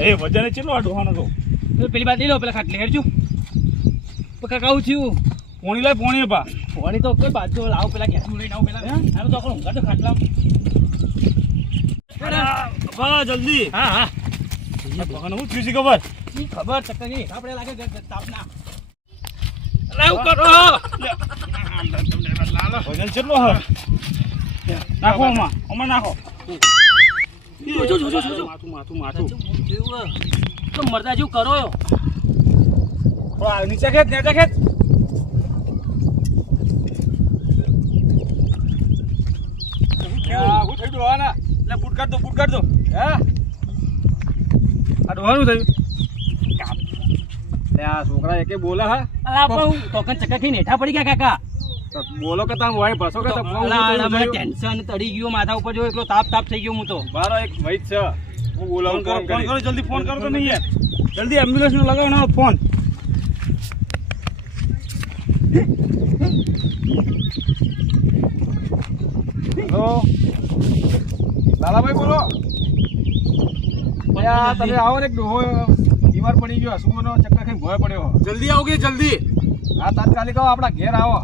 એ વજન ચેટલો આ ડોહાનો તો પેલી બાદ લઈ લો પેલા ખાટલી હેડજો પકા કાવું થયું પોણી લાય પોણી પા તો કઈ બાજુ લાવો પેલા ગેસનું લઈને આવો પેલા હારું તો આપણે ઊંઘા તો ખાટલા બા જલ્દી હા હા ભગવાન ડોહાને થયું છે ખબર ખબર ચક્કર આપણે લાગે તાપના લાવ કરો કેટલો હ નાખો આમાં આમાં નાખો. જો, જો, જો, જો, જો. માથું માથું માથું. તો મરદા જેવું કરો આ નીચે ખેંચ નીચે ખેંચ. હું ડોહાના. એટલે બૂટ કાઢ દો બૂટ કાઢ દો. હે? આ ડોહાનું થયું. છોકરા એકે બોલા હા. અલા પણ હું તોકન ચક્કરથી નેઠા પડી ગયા કાકા. તો બોલો કે તમે વાય ભસો કે તમે ટેન્શન તડી ગયું માથા ઉપર જો એટલો તાપ તાપ થઈ ગયો હું તો. મારો એક ભાઈ છે. હું બોલાવું ફોન કરો ફોન કરો જલ્દી ફોન કરો તો નહીં યાર. જલ્દી એમ્બ્યુલન્સ નો લગાવો ના ફોન. હેલો? લાલાભાઈ બોલો. તમે આવો ને એક ડોહો બીમાર પડી ગયો હસુનો ચક્કર ખાઈ ભોય પડ્યો. જલ્દી આવો કે જલ્દી. હા તાત્કાલિક આવો આપણા ઘેર આવો.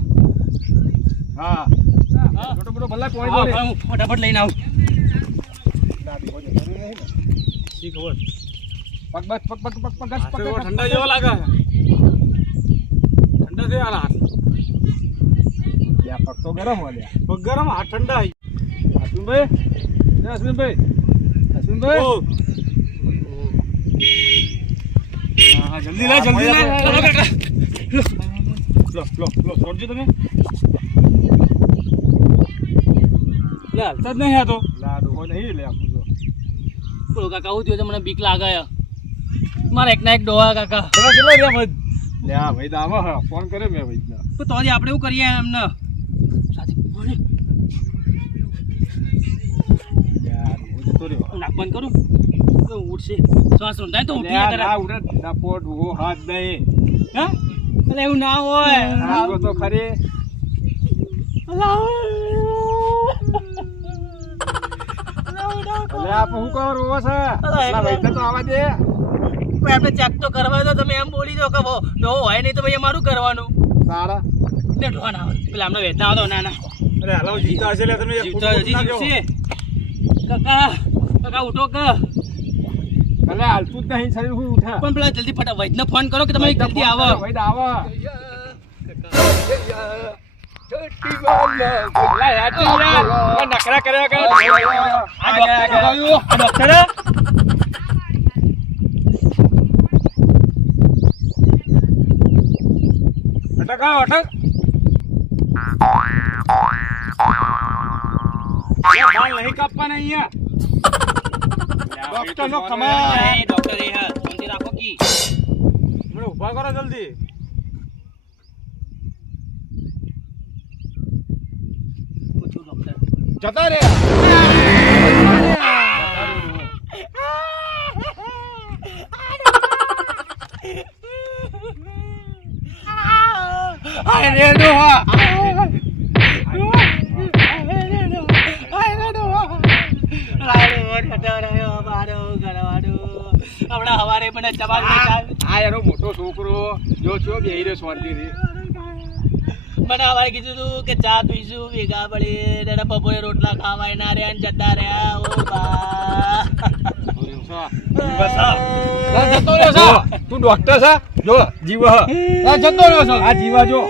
હા. છોટો મોટો ભલા પોણી હું ફટાફટ લઈને આવું. ઠીક ખબર? પગ પગ પગ પગ પગ પગ પગ ઠંડા જેવા લાગે ઠંડા છે. યાર હાથ પગ તો ગરમ હોય પગ ગરમ હાથ ઠંડા. અશ્વિનભાઈ? અશ્વિનભાઈ? અશ્વિનભાઈ? હા જલ્દી લા જલ્દી લા લા, કાકા. લો લો લો છોડજો તમે. લે હાલતા નહીં આ લાડુ. હોય નહીં લે આપું જો. બોલો કાકા હું થયું છે મને બીક લાગે. મારા એક ના એક ડોવા કાકા રે મત લે આ ભાઈ દાવા ફોન કર્યો મેં ભાઈ ના તો તોજી આપણે એવું કરીએ એમને સાથે બોલે. યાર હું જતો રહ્યો. નાક બંધ કરું? તો ઉઠશે. શ્વાસ રૂંધાય તો ઉઠી કરે ના ઉડે ડપોટ વો હાથ નહીં હે? એટલે એવું ના હોય. આ તો ખરી આપ હું કહું રોવો છે. ભાઈ તો આવા દે. આપણે ચેક તો કરવા દો તમે એમ બોલી દો કે વો- હોય નહીં તો ભાઈ અમારું કરવાનું. સારા. ને ડોહા ના પેલા અમને વેચના આવતો ના ના. અરે હાલો જીતા હશે લે તમે. જીવશે કાકા કાકા ઉઠો કે અલે હાલતું જ નહીં શરીર હું ઉઠા. પણ પેલા જલ્દી ફટા વૈદને ફોન કરો કે તમે જલ્દી આવો. ભાઈ આવો. નખરા કર્યા ડોક્ટર ડોક્ટર અટક બાલ નહીં કાપવાના અહીંયા ડોક્ટર નો કમાલ ડોક્ટર મને કરો જલ્દી પૂછું ડોક્ટર જતા રે આય રે ડોહા. હમણાં હવારે મને જવાબ આ એનો મોટો છોકરો જો છો બે રહ્યો શાંતિથી. મને અમારે કીધું તું કે ચા પીશું ભેગા પડી ને બપોરે રોટલા ખાવાય ના રહ્યા ને જતા રહ્યા. ઓ બા. તું ડોક્ટર છે? જો જીવ જતો રહ્યો છે. આ જીવા જો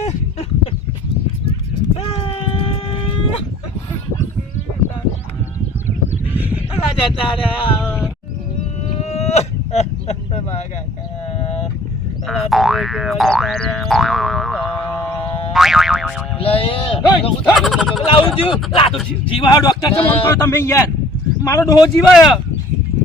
જતા જતા રહ્યા. લાવું છું લા તો જીવા ડોક્ટર છે મન કરો તમે યાર. મારો ડોહો જીવાય.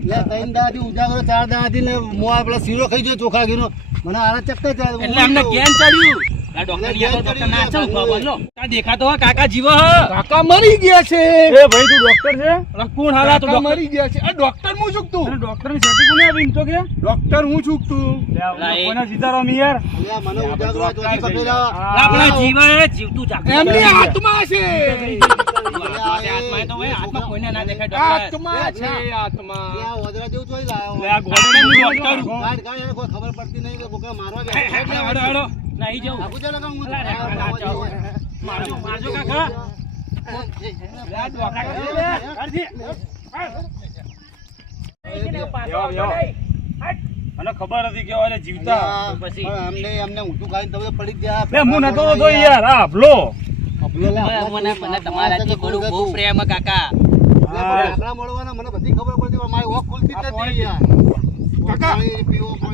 લે ત્રણ દાડાથી ઉજાગરો ચાર દાડાથી ને મો આ પેલા શીરો ખાઈ ગયો ચોખા ઘીનો. મને આરા ચક્કર એટલે અમને ગેન ચડ્યું આ ડોક્ટરની આગળ ડોક્ટર ના છે ઊભા ઊભા લો આ દેખાતો કાકા જીવો કાકા મરી ગયા છે. એ ભાઈ તું ડોક્ટર છે? કોણ હાલા તો મરી ગયા છે. ડોક્ટર હું છું તું? ડોક્ટરની સર્ટી કોને આપી તો કે? ડોક્ટર હું છું તું? લા, એ- કોના સીતારામ યાર? અલ્યા, મને ઉજાગરો હોય તો હજી પકડી લાવો. આપણા જીવ જીવતું જાગતું એમની આત્મા છે. આત્મા તો હોય, આત્મા કોઈને ના દેખાય આત્મા છે. આત્મા. અલ્યા, વદરા જેવું. આ ડોક્ટર કોઈ ખબર પડતી નહીં કે કોકને મારવા. નહીં જવું. આબુ જો લગા હું? મારજો, મારજો કાકા. યો, યો. મને ખબર હતી કે ઓલે જીવતા. પછી? અમને અમને ઊંધું ખાઈને તમે પડી ગયા. બે હું નતો તો યાર આ આપલો મને- મને તમારાથી બહુ બહુ પ્રેમ હે, કાકા. આપણા પણ મળવાના મને બધી ખબર પડતી પણ મારી ઓખ ખુલતી જ નથી યાર. કાકા,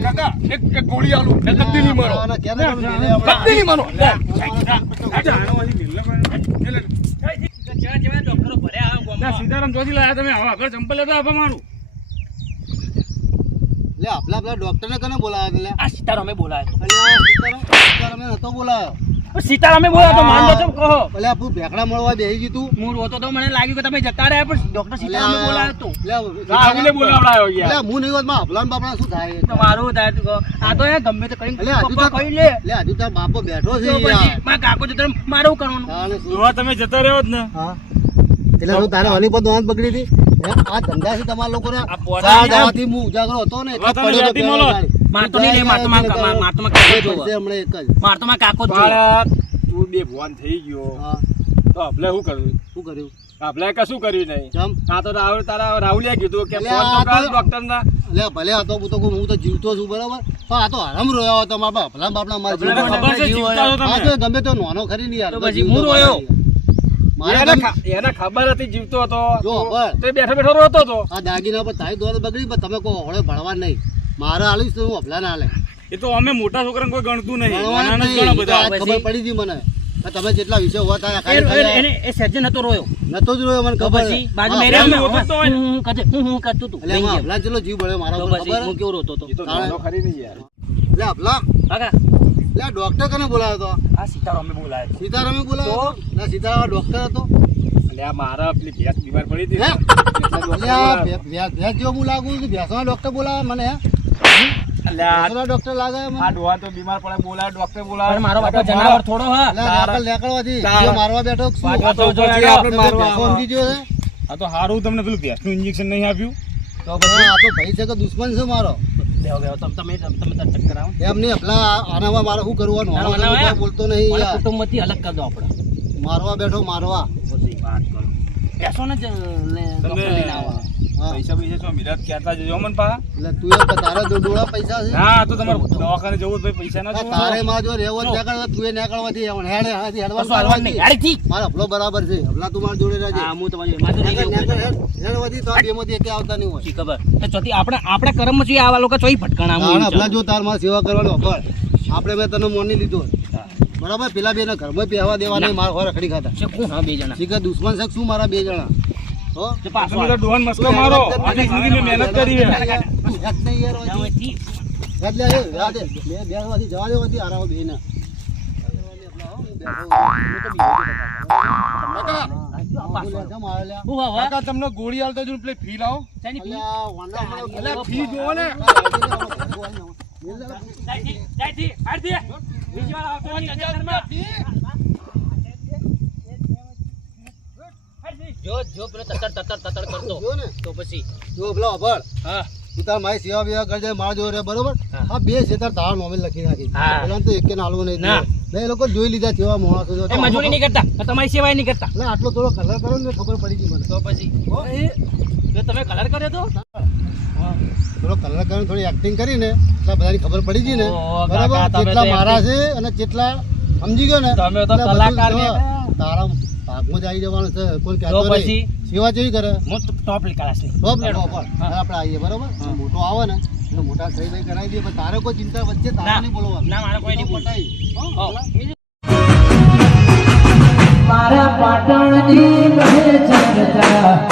કાકા એક એક ગોળી આલું. ને કદી નહીં મારો. તમે કદી નહીં મારો. જેવા જેવા ડોક્ટરો ભર્યા આ સીતારામ ચોથી લાયા તમે. હવે આગળ ચંપલ લેતો આપવા મારું. લે આપલા આપલા ડોક્ટરને કને બોલાવ્યા હતા લે? આ સીતારામે બોલાયો અલ્યા, સીતારામ- સીતારામે નતો બોલાવ્યો. પણ સીતારામે બોલાયો તો માનતો છો કહો. અલ્યા, આપણું ભેખડા મળવા બેસી ગયું તું. હું રોતો તો મને લાગ્યું કે તમે જતા રહ્યા પણ ડોક્ટર સીતારામે બોલાયો તો. રાહુલે બોલાવડાયો યાર એટલે હું નહીં હોતમાં આપલા બાપડા શું થાય? તમારું થાય તું કહો. આ તો યાર ગમે તે કરીને પપ્પા તો- કહી લે. એટલે હજુ તાર બાપો બેઠો છે યાર. માં કાકો જતો તમે મારું શું? કરવાનું જોવા તમે જતા રહ્યો જ ને. હા. એટલે શું તારે હની પર દોંત બગડી હતી. આ ધંધા છે તમારા લોકોને. આ પોતા હું ઉજાગરો હતો ને એટલે પડ્યો માર તો નહીં લે, માર તો માર તો માર કાકો જો. એક જ. મારે તો મારા કાકો જો બાળક તું બે ભગવાન થઈ ગયો. હા. તો આપણે શું કરવું શું કર્યું? આપણે કશું કર્યું નહીં. આ તો રાહુલ તારા રાહુલે કીધું કે ફોન તો આ કર ડોક્ટર ના એટલે ભલે હતો હું તો હું તો જીવતો છું બરાબર? પણ આ તો હરામ રોયો હતો મારા બાપલા બાપલા મારા. ખબર છે જીવતા હા તો ગમે તો નાનો ખરી નહીં યાર પછી હું રોયો. એને ખબર હતી જીવતો હતો. જો, બેઠો બેઠો રોતો હતો. આ દાગીના પર તારી દોડ બગડી પણ તમે કહો હોળે ભણવા નહીં. મારે આલીશ તો હું અભલા ના લે એ તો અમે મોટા છોકરાને કોઈ ગણતું નહીં. નાના. ગણો તો બધા. ખબર પડી હતી મને. તમે જેટલા વિષય હોવા થાય એ- ખાલી એને- એ સર્જન હતો રોયો. નતો જ રોયો મને ખબર છે. બાજુ મેરે અમે એમ જ તો હોય. હું- કરતો- હું- હું કરતું હતું. એટલે હું અભલા ચેટલો જીવ બળ્યો મારા ઉપર ખબર? હું કેવો રોતો તો? એ તો નાનો ખરી નહીં યાર. એટલે અભલા કાકા. એટલે ડોક્ટર કને બોલાવ્યો હતો આ સીતારામે બોલાયો સીતારામે બોલાવ્યો હતો ના સીતારામ ડોક્ટર હતો. એટલે આ મારા પેલી ભેંસ બીમાર પડી હતી. ભેંસ જેવું લાગુ છું ભેંસના ડોક્ટર બોલાવે મને ડોક્ટર લાગે આ ડોહા તો બીમાર પડે બોલાવે ડોક્ટર બોલાવે. મારો બાપા જનાવર થોડો હા. એટલે નેકળ જે મારવા બેઠો શું? જો આપણે આપણે મારવા સમજી ગયો છે? આ તો હારું તમને પેલું ભેંસનું ઇન્જેક્શન નહીં આપ્યું. તો હા, આ તો ભાઈ છે કે દુશ્મન છે મારો? તમે આનામાં મારે શું કરવાનું? બોલતો નહીં. કુટુંબમાંથી અલગ કરી દો આપણે. મારવા બેઠો મારવા. વાત કરો? બેસો ને પૈસા પૈસા છો મિરાત કહેતા જજો મન પા. એટલે તું એ તારા જો પૈસા છે. હા તો તમારે દવાખાને જવું ભાઈ પૈસા ના તારે માં જો રેવો જ. નીકળવા તું એ નીકળવાથી આવણ હેડ હેડથી હેડવાનું કશું હાલવાનું નહીં. હાડીથી. મારો હપલો બરાબર છે. હપલા તું માર જોડે રહેજે. હા, હું તમારી. મારે તો નહીં રહેવું. હેડવાથી તો બેમાંથી એકે આવતા નહીં હોય. ખબર? તો ચોથી આપણે આપણે કર્મ છીએ આવા લોકો ચોઈ ભટકાણા હું એમ હપલા જો તારમાં સેવા કરવાનો હપલ આપણે મેં તને મોની લીધો બરાબર? પેલા બે ઘરમાં પહેવા દેવા નહીં મારા રખડી ખાતા કોણ હા બે જણા. શીખર દુશ્મન શક શું મારા બે જણા? તો મસ્કો મારો આખી જિંદગી મેં મહેનત કરી છે જવા તમને ગોળી આલતા જો પેલી ફી લાવો ફી? જોવો ને. બીજી વાર આવતો નહીં, જજરમાં. જો જો પેલો તતર તતર તતર કરતો. જો ને, તો પછી. જો પેલો અભળ. હા. તું તાર મારી સેવા બેવા કરજે, માર જો રહે, બરોબર? આ બે છે તાર તારા નોમે લખી નાખી. પેલા તો એક કે નાલવો નહીં ના. બે લોકો જોઈ લીધા તેવા માણસો. એ મજૂરી નહીં કરતા. તમારી સેવા નહીં કરતા. એટલે આટલો થોડો કલર કરો ને ખબર પડી ગઈ મને. તો પછી. જો તમે કલર કર્યો તો? થોડો કલર કરીને થોડી એક્ટિંગ કરીને એટલે બધાની ખબર પડી ગઈ ને. બરાબર? તો મારા છે અને જેટલા સમજી ગયો ને તમે તો કલાકાર ને. તારા ભાગમાં જ આવી જવાનું છે. કોઈ કહેતો પછી? સેવા જેવી કરે? હું ટોપ ક્લાસની ટોપ ટોપ આપણે આવીએ બરોબર? મોટો આવે ને એટલે મોટા સહી ભાઈ કરાવી દઈએ પણ તારે કોઈ ચિંતા વચ્ચે તારે. નહીં બોલવાનું. ના મારે કોઈ નહીં બોલવું. હો. મારા પાટણની કહે ચર્ચા